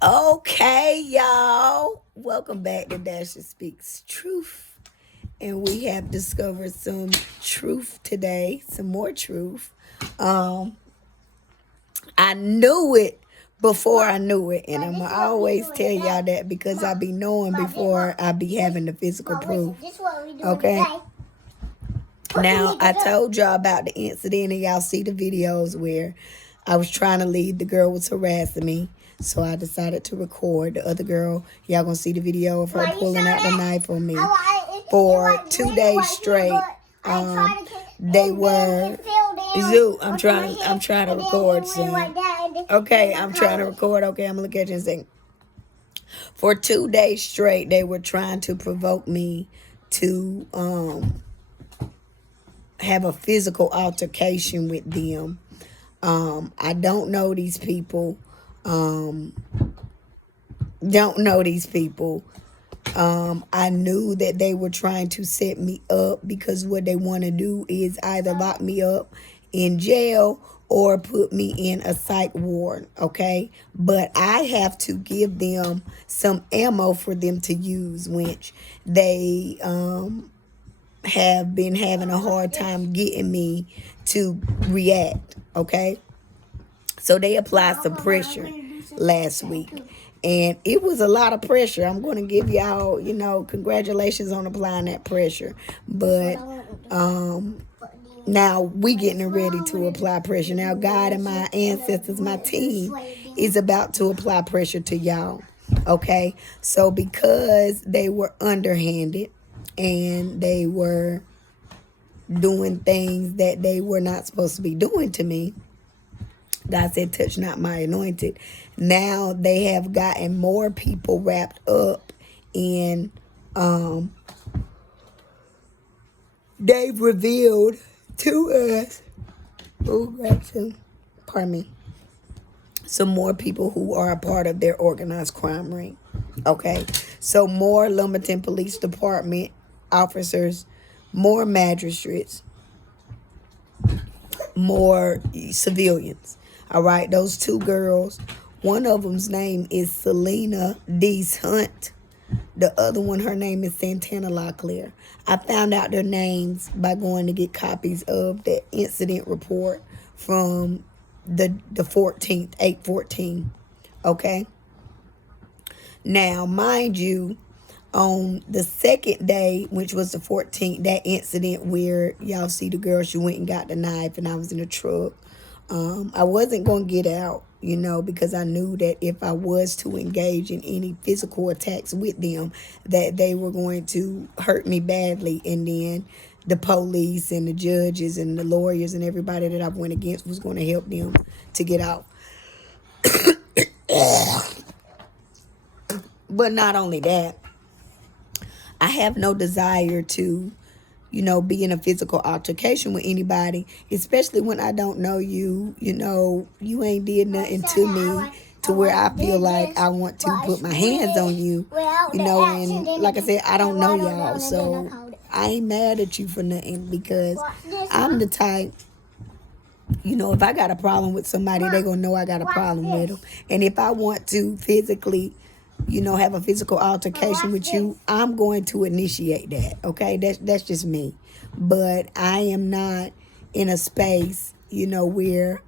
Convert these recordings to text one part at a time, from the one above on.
Okay, y'all. Welcome back to Dasha Speaks Truth. And we have discovered some truth today, some more truth. Um, I knew it before I knew it. And I'm going to always tell y'all that because I be knowing before I be having the physical proof. Okay? Now, I told y'all about the incident and y'all see the videos where I was trying to leave. The girl was harassing me. So I decided to record. The other girl, y'all gonna see the video of her pulling out the knife on me for 2 days straight. They were Zoo. I'm trying to record soon. Okay, I'm trying to record. Okay, I'm gonna look at you and sing. For 2 days straight, they were trying to provoke me to have a physical altercation with them. I don't know these people. I knew that they were trying to set me up because what they want to do is either lock me up in jail or put me in a psych ward, okay? But I have to give them some ammo for them to use, which they have been having a hard time getting me to react, okay? So they applied some pressure last week. And it was a lot of pressure. I'm going to give y'all, congratulations on applying that pressure. But now we getting ready to apply pressure. Now God and my ancestors, my team, is about to apply pressure to y'all. Okay? So because they were underhanded and they were doing things that they were not supposed to be doing to me, God said, touch not my anointed. Now they have gotten more people wrapped up in, they've revealed to us, some more people who are a part of their organized crime ring. Okay, so more Lumberton Police Department officers, more magistrates, more civilians. All right, those two girls, one of them's name is Selena Dees Hunt. The other one, her name is Santana Locklear. I found out their names by going to get copies of the incident report from the 14th, 8/14. Okay? Now, mind you, on the second day, which was the 14th, that incident where y'all see the girl, she went and got the knife and I was in the truck. I wasn't going to get out, because I knew that if I was to engage in any physical attacks with them, that they were going to hurt me badly. And then the police and the judges and the lawyers and everybody that I went against was going to help them to get out. But not only that, I have no desire to be in a physical altercation with anybody, especially when I don't know you. You ain't did nothing to me to where I feel like I want to put my hands on you, and like I said, I don't know y'all, so I ain't mad at you for nothing because I'm the type, if I got a problem with somebody, they gonna know I got a problem with them. And if I want to physically have a physical altercation with you, I'm going to initiate that, okay? That's just me. But I am not in a space, where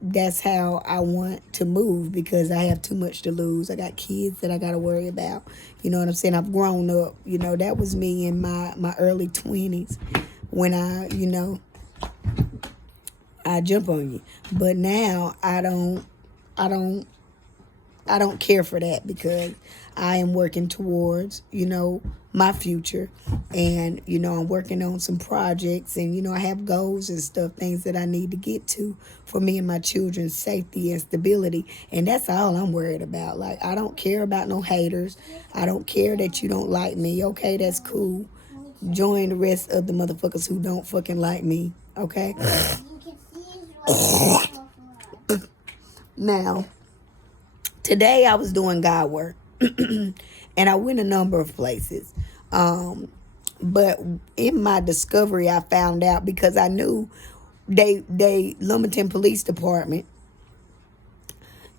that's how I want to move because I have too much to lose. I got kids that I got to worry about. You know what I'm saying? I've grown up. That was me in my early 20s when I jump on you. But now I don't care for that because I am working towards, my future. And, I'm working on some projects and, I have goals and stuff, things that I need to get to for me and my children's safety and stability. And that's all I'm worried about. Like, I don't care about no haters. I don't care that you don't like me. Okay, that's cool. Join the rest of the motherfuckers who don't fucking like me. Okay? Now, today I was doing God work and I went a number of places. But in my discovery, I found out because I knew they Lumberton Police Department,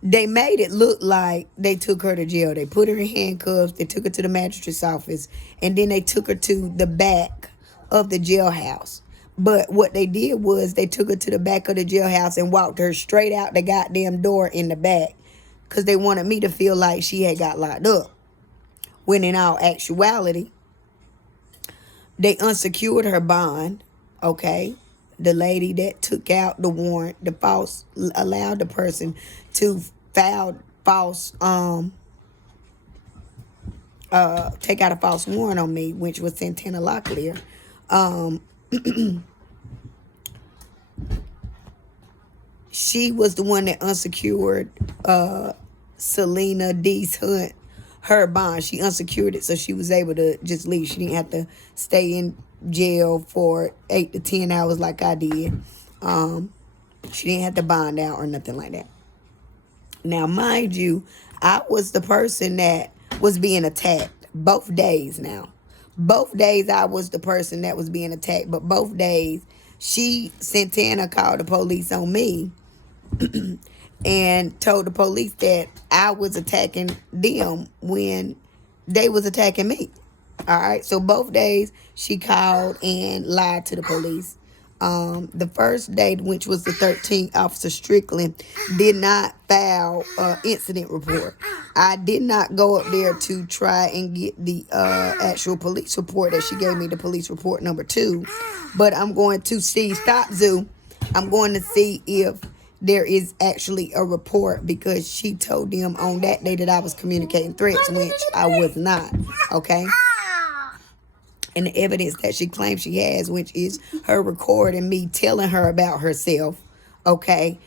They made it look like they took her to jail. They put her in handcuffs. They took her to the magistrate's office. And then they took her to the back of the jailhouse. But what they did was they took her to the back of the jailhouse and walked her straight out the goddamn door in the back. Because they wanted me to feel like she had got locked up. When in all actuality, they unsecured her bond, okay? The lady that took out the warrant, the false, allowed the person to file false, take out a false warrant on me, which was Santana Locklear. She was the one that unsecured Selena D's Hunt, her bond. She unsecured it, so she was able to just leave. She didn't have to stay in jail for 8 to 10 hours like I did. She didn't have to bond out or nothing like that. Now, mind you, I was the person that was being attacked both days now. Both days I was the person that was being attacked, but both days Santana called the police on me and told the police that I was attacking them when they was attacking me. All right, so both days she called and lied to the police. The first day, which was the 13th, Officer Strickland did not file an incident report. I did not go up there to try and get the actual police report that she gave me, the police report number 2. But I'm going to see, stop Zoo. I'm going to see if there is actually a report, because she told them on that day that I was communicating threats, which I was not, okay? And the evidence that she claims she has, which is her recording me telling her about herself, okay?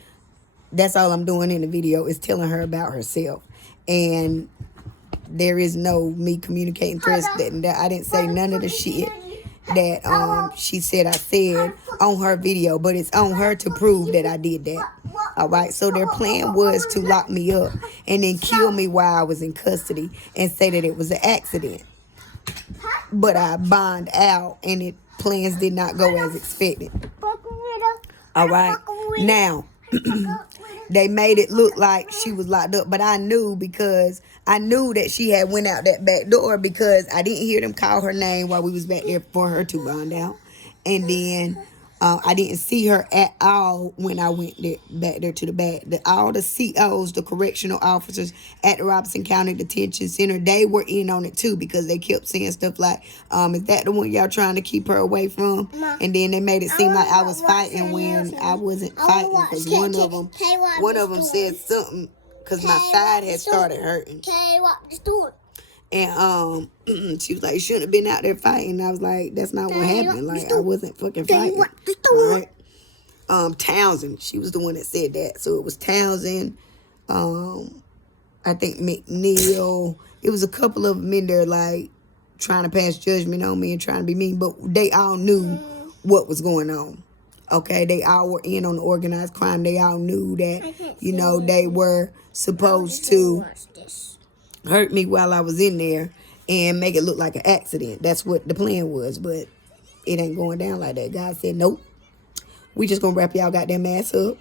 That's all I'm doing in the video, is telling her about herself. And there is no me communicating threats. That I didn't say none of the shit that she said I said on her video, but it's on her to prove that I did that. All right, so their plan was to lock me up and then kill me while I was in custody and say that it was an accident. But I bond out, and plans did not go as expected. All right, now they made it look like she was locked up, but I knew, because I knew that she had went out that back door, because I didn't hear them call her name while we was back there for her to bond out. And then I didn't see her at all when I went back there to the back. All the COs, the correctional officers at the Robeson County Detention Center, they were in on it too, because they kept saying stuff like, is that the one y'all trying to keep her away from? And then they made it seem like I was fighting when I wasn't fighting, because one of them said something, because my side had started hurting. And she was like, you shouldn't have been out there fighting. I was like, that's not what happened. Like, I wasn't fucking fighting. Right? Townsend, she was the one that said that. So it was Townsend, I think McNeil. It was a couple of them in there, like, trying to pass judgment on me and trying to be mean. But they all knew what was going on. Okay? They all were in on the organized crime. They all knew that, you know, they were supposed to hurt me while I was in there and make it look like an accident. That's what the plan was, but it ain't going down like that. God said, nope. We just gonna wrap y'all goddamn ass up,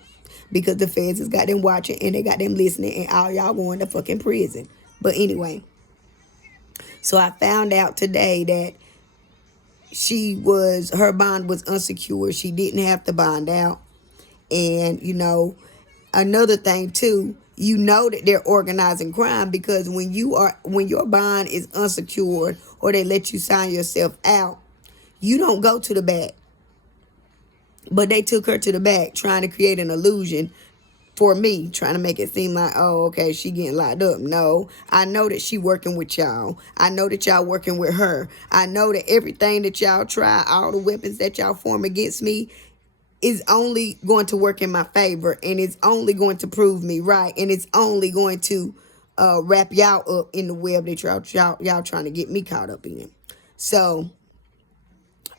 because the feds has got them watching and they got them listening, and all y'all going to fucking prison. But anyway, so I found out today that her bond was unsecured. She didn't have to bond out. And, you know, another thing too, you know that they're organizing crime, because when your bond is unsecured or they let you sign yourself out, you don't go to the back. But they took her to the back, trying to create an illusion for me, trying to make it seem like, oh, okay, she getting locked up. No, I know that she working with y'all. I know that y'all working with her. I know that everything that y'all try, all the weapons that y'all form against me, is only going to work in my favor, and it's only going to prove me right, and it's only going to wrap y'all up in the web that y'all trying to get me caught up in. So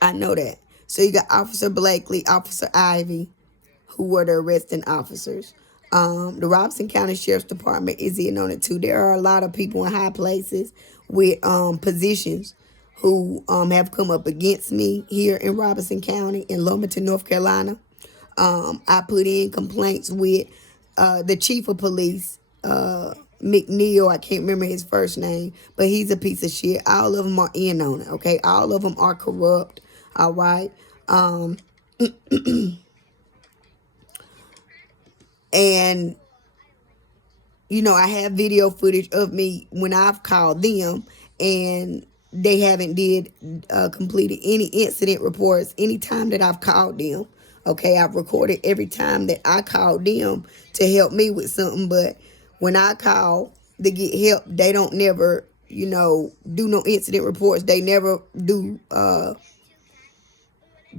I know that. So you got Officer Blakely, Officer Ivy, who were the arresting officers. The Robeson County Sheriff's Department is in on it too. There are a lot of people in high places with positions who have come up against me here in Robeson County, in Lumberton, North Carolina. I put in complaints with the chief of police McNeil, I can't remember his first name, but he's a piece of shit. All of them are in on it, okay? All of them are corrupt, all right? And I have video footage of me when I've called them, and they haven't did completed any incident reports anytime that I've called them. Okay, I've recorded every time that I called them to help me with something, but when I call to get help, they don't never, do no incident reports. They never do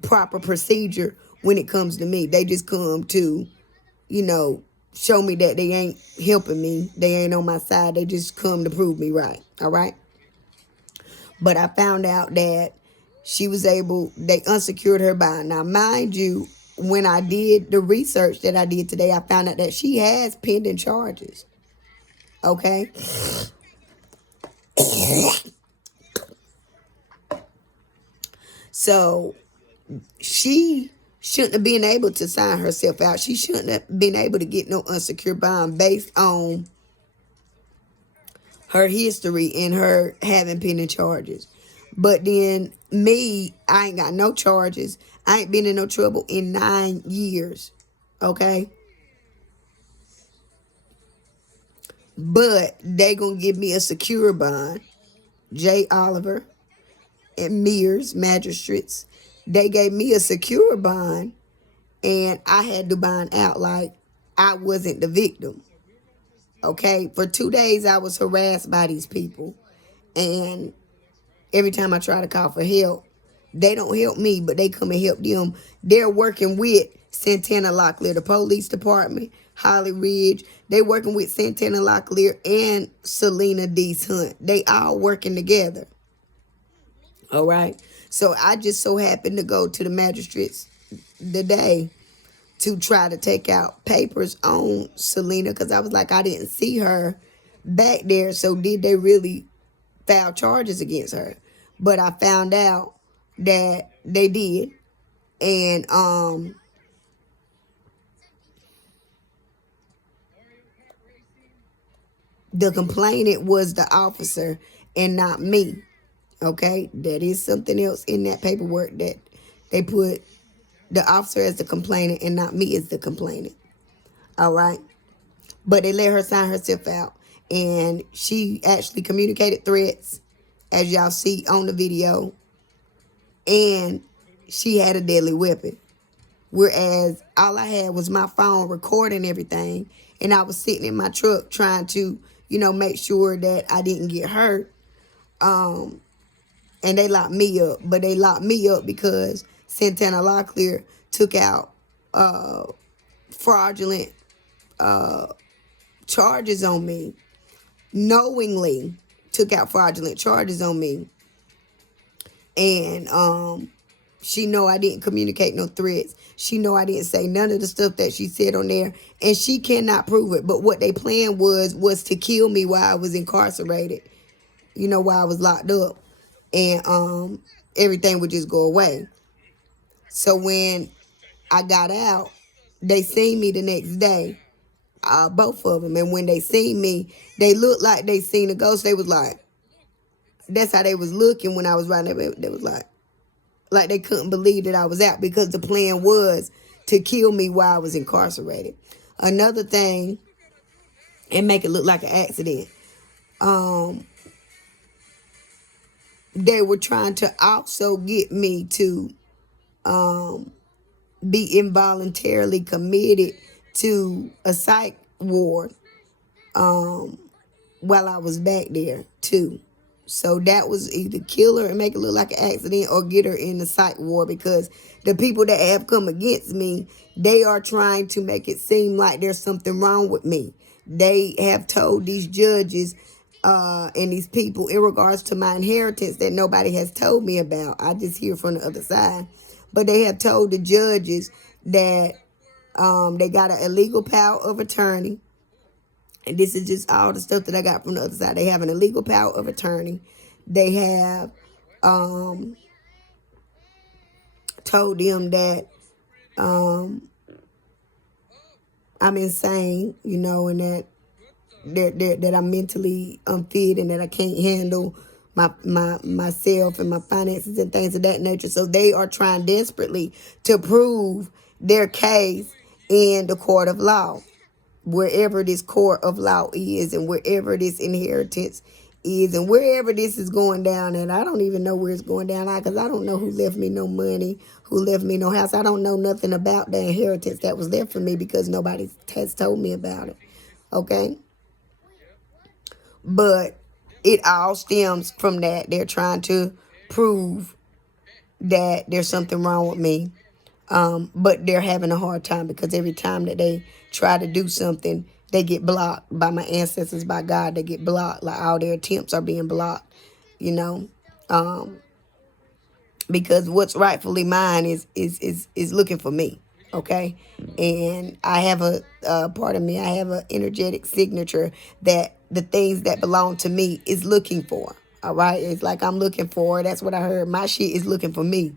proper procedure when it comes to me. They just come to, you know, show me that they ain't helping me. They ain't on my side. They just come to prove me right. All right. But I found out that they unsecured her bond. Now, mind you, when I did the research that I did today, I found out that she has pending charges. Okay. So she shouldn't have been able to sign herself out. She shouldn't have been able to get no unsecured bond based on her history and her having pending charges. But then me, I ain't got no charges. I ain't been in no trouble in 9 years. Okay? But they gonna give me a secure bond. J. Oliver and Mears magistrates, they gave me a secure bond, and I had to bond out like I wasn't the victim. Okay? For 2 days, I was harassed by these people. And every time I try to call for help, they don't help me, but they come and help them. They're working with Santana Locklear, the police department, Hollyridge. They working with Santana Locklear and Selena D's Hunt. They all working together. All right. So I just so happened to go to the magistrates today to try to take out papers on Selena, because I was like, I didn't see her back there. So did they really file charges against her? But I found out that they did. And the complainant was the officer and not me. Okay? That is something else in that paperwork, that they put the officer as the complainant and not me as the complainant. All right? But they let her sign herself out. And she actually communicated threats, as y'all see on the video. And she had a deadly weapon. Whereas all I had was my phone recording everything. And I was sitting in my truck trying to, make sure that I didn't get hurt. And they locked me up. But they locked me up because Santana Locklear took out fraudulent charges on me. Knowingly took out fraudulent charges on me. And she know I didn't communicate no threats. She know I didn't say none of the stuff that she said on there. And she cannot prove it. But what they planned was to kill me while I was incarcerated. While I was locked up. And everything would just go away. So when I got out, they seen me the next day. Both of them. And when they seen me, they looked like they seen a ghost. They was like, that's how they was looking when I was riding there. They was like they couldn't believe that I was out, because the plan was to kill me while I was incarcerated. Another thing, and make it look like an accident. They were trying to also get me to be involuntarily committed to a psych ward while I was back there too. So that was either kill her and make it look like an accident, or get her in the psych ward, because the people that have come against me, they are trying to make it seem like there's something wrong with me. They have told these judges and these people in regards to my inheritance that nobody has told me about. I just hear from the other side. But they have told the judges that they got an illegal power of attorney. And this is just all the stuff that I got from the other side. They have an illegal power of attorney. They have told them that I'm insane, and that that I'm mentally unfit and that I can't handle myself and my finances and things of that nature. So they are trying desperately to prove their case in the court of law, wherever this court of law is, and wherever this inheritance is, and wherever this is going down. And I don't even know where it's going down at, because I don't know who left me no money, who left me no house. I don't know nothing about the inheritance that was left for me, because nobody has told me about it. Okay? But it all stems from that. They're trying to prove that there's something wrong with me. But they're having a hard time, because every time that they try to do something, they get blocked by my ancestors, by God. They get blocked. Like, all their attempts are being blocked, you know. Because what's rightfully mine is looking for me. Okay. And I have pardon me, I have an energetic signature that the things that belong to me is looking for. All right. It's like I'm looking for. That's what I heard. My shit is looking for me.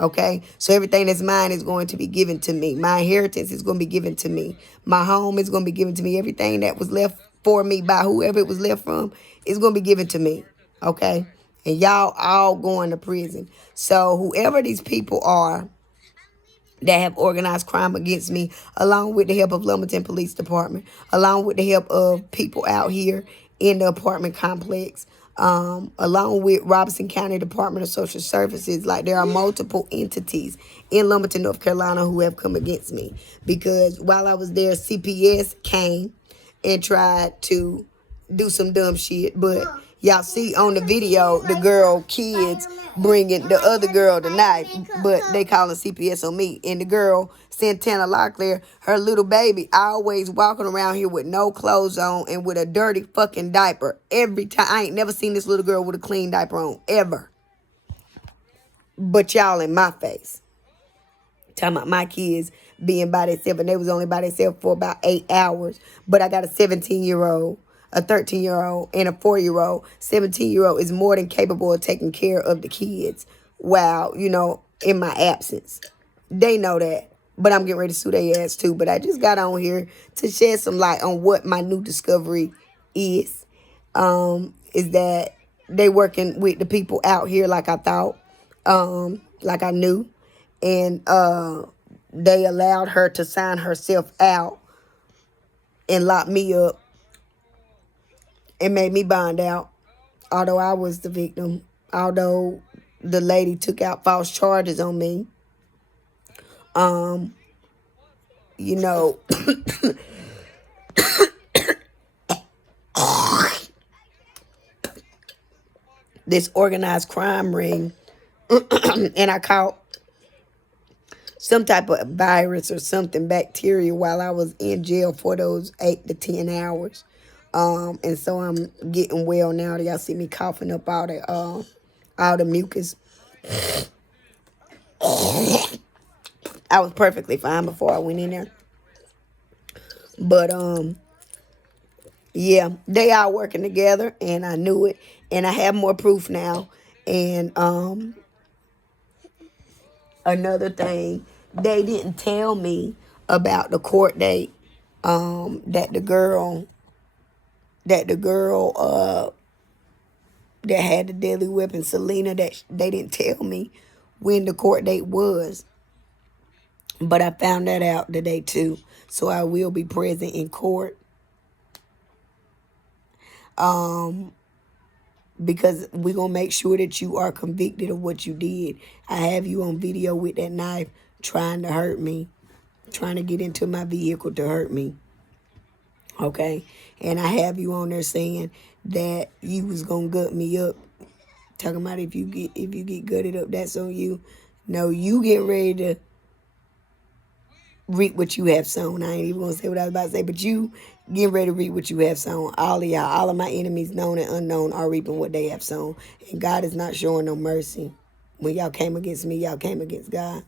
Okay. So everything that's mine is going to be given to me. My inheritance is going to be given to me. My home is going to be given to me. Everything that was left for me by whoever it was left from is going to be given to me. Okay. And y'all all going to prison. So whoever these people are that have organized crime against me, along with the help of Lumberton Police Department, along with the help of people out here in the apartment complex, along with Robeson County Department of Social Services. Like, there are multiple entities in Lumberton, North Carolina, who have come against me. Because while I was there, CPS came and tried to do some dumb shit. But y'all see on the video the girl kids bringing the other girl the knife, but they calling CPS on me. And the girl, Santana Locklear, her little baby, always walking around here with no clothes on and with a dirty fucking diaper. Every time. I ain't never seen this little girl with a clean diaper on, ever. But y'all in my face. Talking about my kids being by themselves, and they was only by themselves for about 8 hours. But I got a 17-year-old, a 13-year-old, and a 4-year-old. 17-year-old is more than capable of taking care of the kids while, in my absence. They know that. But I'm getting ready to sue their ass too. But I just got on here to shed some light on what my new discovery is. Is that they working with the people out here like I thought, like I knew. And they allowed her to sign herself out and lock me up and made me bond out, although I was the victim, although the lady took out false charges on me. This organized crime ring, and I caught some type of virus or something, bacteria, while I was in jail for those 8 to 10 hours. And so I'm getting well now. Y'all see me coughing up all the mucus. I was perfectly fine before I went in there. But, yeah, they are working together, and I knew it. And I have more proof now. And, another thing, they didn't tell me about the court date, that the girl that had the deadly weapon, Selena, that they didn't tell me when the court date was. But I found that out today too. So I will be present in court. Because we're going to make sure that you are convicted of what you did. I have you on video with that knife trying to hurt me, trying to get into my vehicle to hurt me. Okay? And I have you on there saying that you was going to gut me up. Talking about if you get gutted up, that's on you. No, you get ready to reap what you have sown. I ain't even going to say what I was about to say, but you getting ready to reap what you have sown. All of y'all, all of my enemies, known and unknown, are reaping what they have sown. And God is not showing no mercy. When y'all came against me, y'all came against God.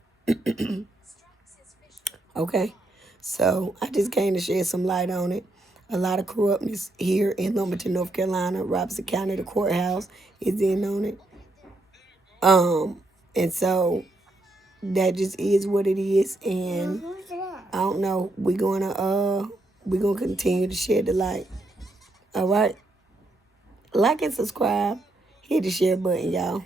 Okay? So I just came to shed some light on it. A lot of corruptness here in Lumberton, North Carolina. Robeson County, the courthouse is in on it. And so that just is what it is. And I don't know. We're gonna continue to shed the light. All right. Like and subscribe. Hit the share button, y'all.